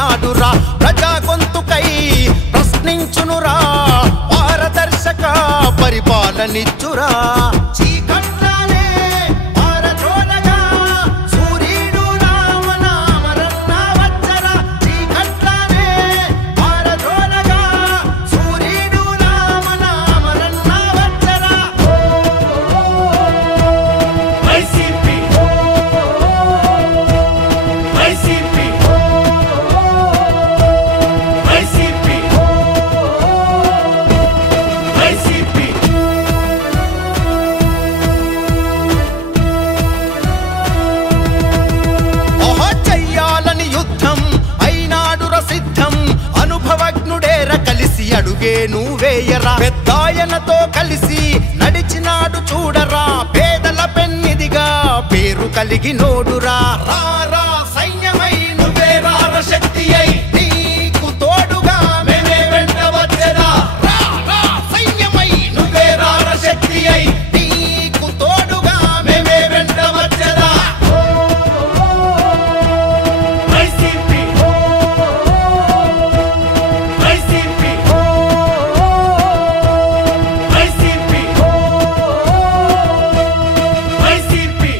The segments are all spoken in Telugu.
అయినాడురా ప్రజా గొంతుకై ప్రశ్నించునురా పారదర్శక పరిపాలనిచ్చురా చీకట్లనే పారజోలగా సూర్యుడు రామన అమరన్న వచ్చరా చీకట్లనే పారజోలగా సూర్యుడు రామన అమరన్న వచ్చరా వైసీపీ వైసీపీ వైసీపీ వైసీపీ ఓహో చెయ్యాలని యుద్ధం అయినాడుర సిద్ధం అనుభవజ్ఞుడేర కలిసి అడుగే నువ్వేయరా పెద్దాయనతో కలిసి నడిచినాడు చూడరా పేదల పెన్నిదిగా పేరు కలిగి నోడురా రారా సైన్యమై నువ్వే రార శక్తి అయి నీకు తోడుగా మేమే వెంట వచ్చేదా రారా సైన్యమై నువ్వే రార శక్తి అయి నీకు తోడుగా మేమే వెంట వచ్చేదా వైసీపీ వైసీపీ వైసీపీ వైసీపీ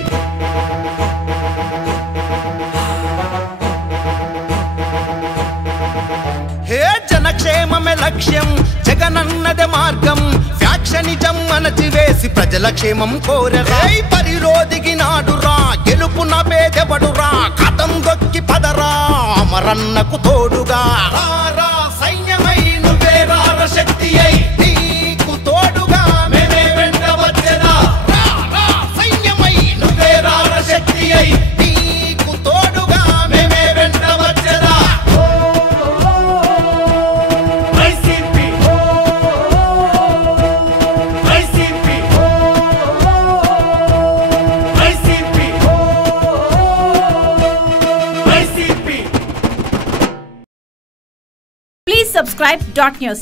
హే జనక్షేమమే లక్ష్యం జగనన్నదే మార్గం ఫ్యాక్షనిజం అణచివేసి ప్రజల క్షేమం కోరరా పరిరోధిగినాడురా గెలుపున పేదెవడురా కథం దొక్కి పదరా అమరన్నకు తోడుగా రారా సైన్యమై నువ్వే రార శక్తి అయి నీకు తోడుగా మేమే వెంట వచ్చేదా రారా సైన్యమై నువ్వే రార శక్తి అయి నీకు తోడుగా మేమే వెంట వచ్చేదా YCP YCP YCP YCP Please subscribe Dot News.